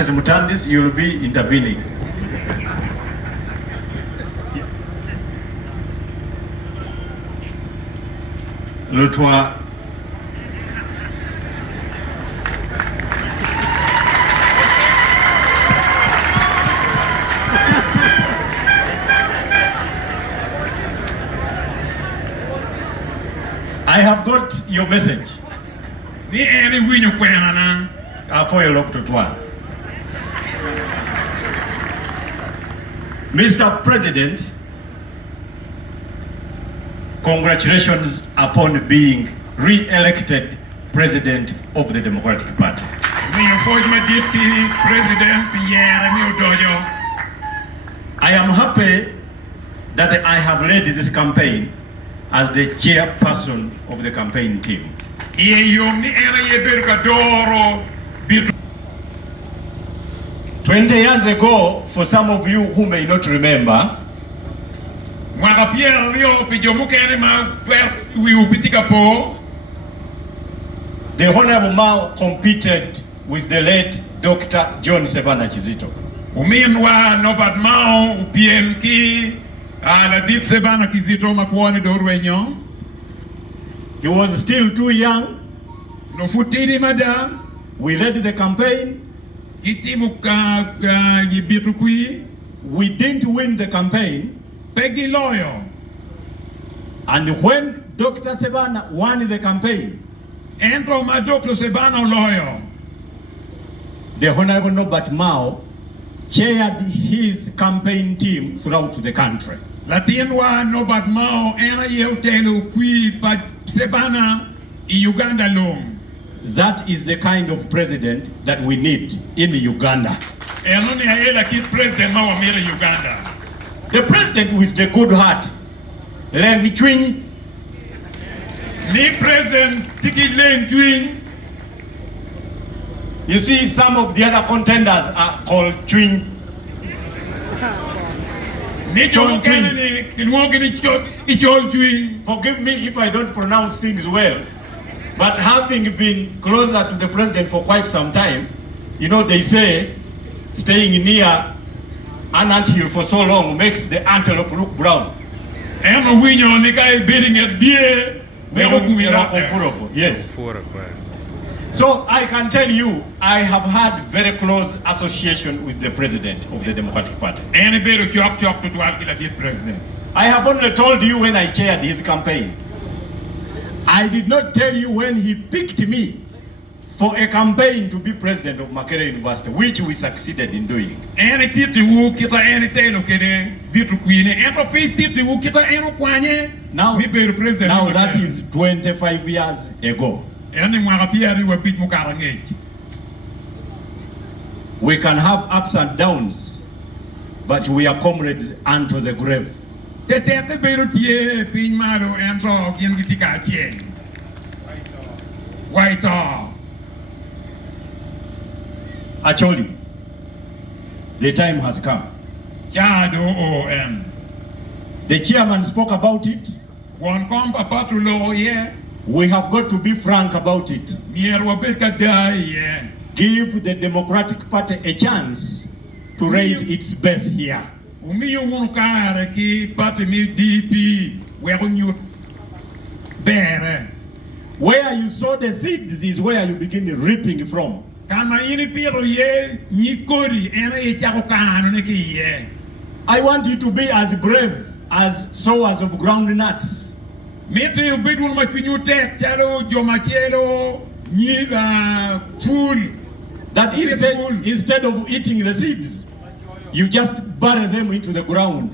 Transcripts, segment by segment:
is Mutandis, you will be intervening. Lutwa. I have got your message. Mr. President, congratulations upon being re-elected President of the Democratic Party. I am happy that I have led this campaign as the chairperson of the campaign team. 20 years ago, for some of you who may not remember, the Honorable Mao competed with the late Dr. John Sebana Kizito. He was still too young. We led the campaign. We didn't win the campaign. And when Dr. Sebana won the campaign, the Honorable Norbert Mao chaired his campaign team throughout the country. That is the kind of president that we need in Uganda. The president with the good heart. You see, some of the other contenders are called Twin. Forgive me if I don't pronounce things well, but having been closer to the president for quite some time, you know, they say staying near an anthill for so long makes the antelope look brown. Yes. So I can tell you, I have had very close association with the president of the Democratic Party. I have only told you when I chaired his campaign. I did not tell you when he picked me for a campaign to be president of Makerere University, which we succeeded in doing. Now that is 25 years ago. We can have ups and downs, but we are comrades unto the grave. Acholi, the time has come. The chairman spoke about it. We have got to be frank about it. Give the Democratic Party a chance to raise its base here. Where you sow the seeds is where you begin reaping from. I want you to be as brave as sowers of groundnuts. That instead of eating the seeds, you just bury them into the ground.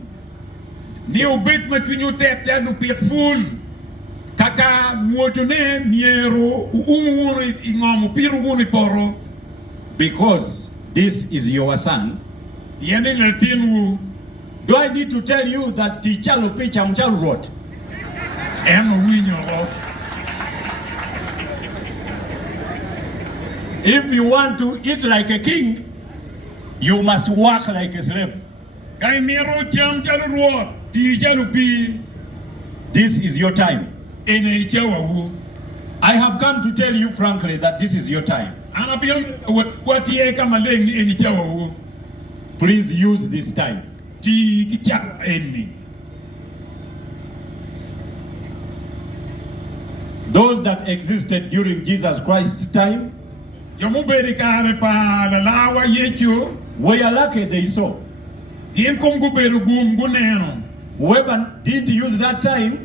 Because this is your son. Do I need to tell you that Tichalo Pichamchal wrote? If you want to eat like a king, you must work like a slave. This is your time. I have come to tell you frankly that this is your time. Please use this time. Those that existed during Jesus Christ's time, we are lucky they saw. Whoever didn't use that time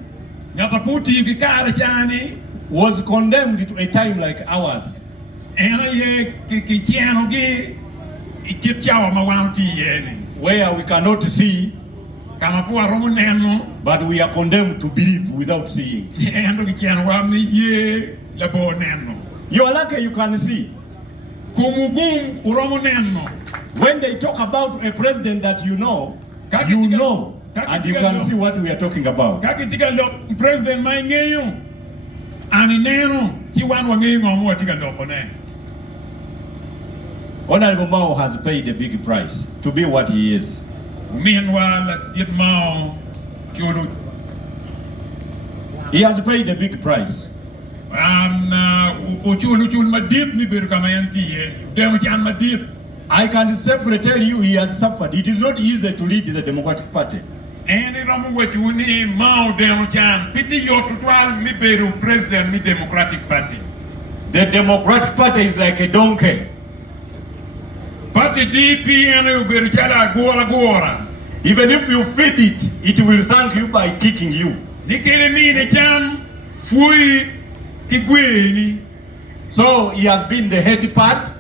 was condemned to a time like ours. Where we cannot see, but we are condemned to believe without seeing. You are lucky you can see. When they talk about a president that you know, and you can see what we are talking about. Honorable Mao has paid a big price to be what he is. He has paid a big price. I can safely tell you he has suffered. It is not easy to lead the Democratic Party. The Democratic Party is like a donkey. Even if you feed it, it will thank you by kicking you. So he has been the head part.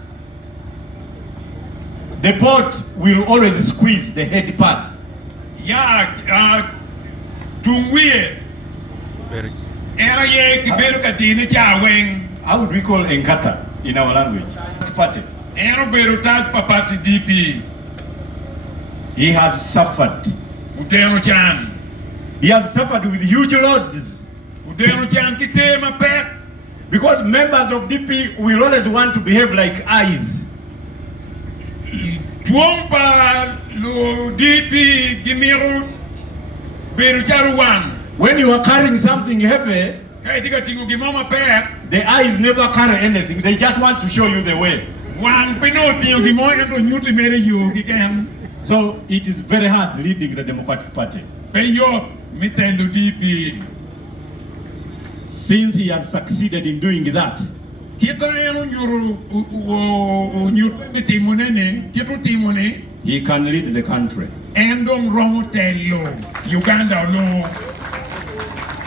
The pot will always squeeze the head part. How would we call Enkata in our language? Party. He has suffered. He has suffered with huge loads. Because members of DP will always want to behave like eyes. When you are carrying something heavy, the eyes never carry anything. They just want to show you the way. So it is very hard leading the Democratic Party. Since he has succeeded in doing that, he can lead the country.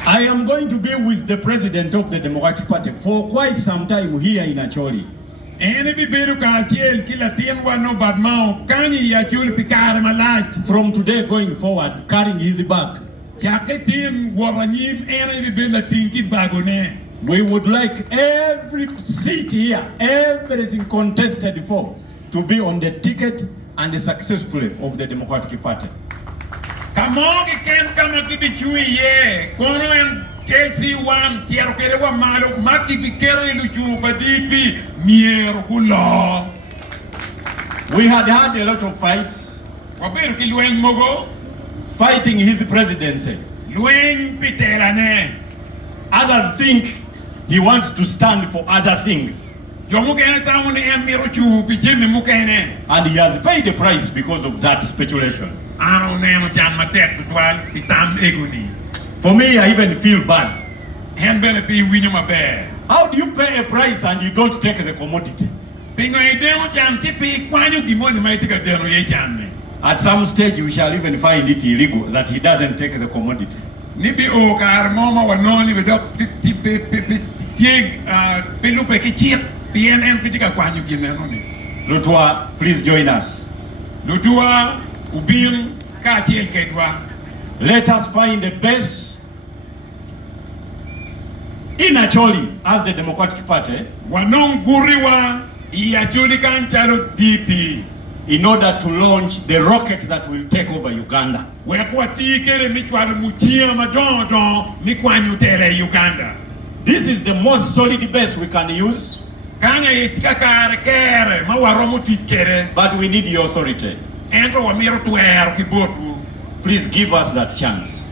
I am going to be with the president of the Democratic Party for quite some time here in Acholi. From today going forward, carrying his bag. We would like every seat here, everything contested for, to be on the ticket and successfully of the Democratic Party. We had a lot of fights, fighting his presidency. Others think he wants to stand for other things. And he has paid the price because of that speculation. For me, I even feel bad. How do you pay a price and you don't take the commodity? At some stage, you shall even find it illegal that he doesn't take the commodity. Lutua, please join us. Let us find the best in Acholi as the Democratic Party in order to launch the rocket that will take over Uganda. This is the most solid base we can use, but we need your authority. Please give us that chance.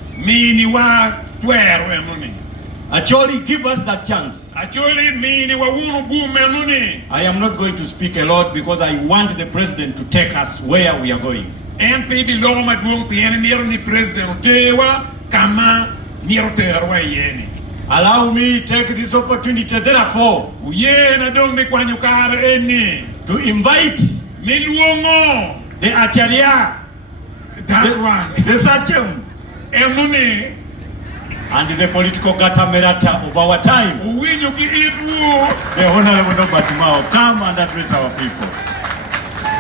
Acholi, give us that chance. Acholi mini wa unu gumenuni. I am not going to speak a lot because I want the president to take us where we are going. MP bilogo madung pieni miro ni president tewa kama miro terwa yeni. Allow me to take this opportunity, therefore, to invite the Achalia, the Sachem, and the political gatamerata of our time, the Honorable Nobatumao, come and address our people.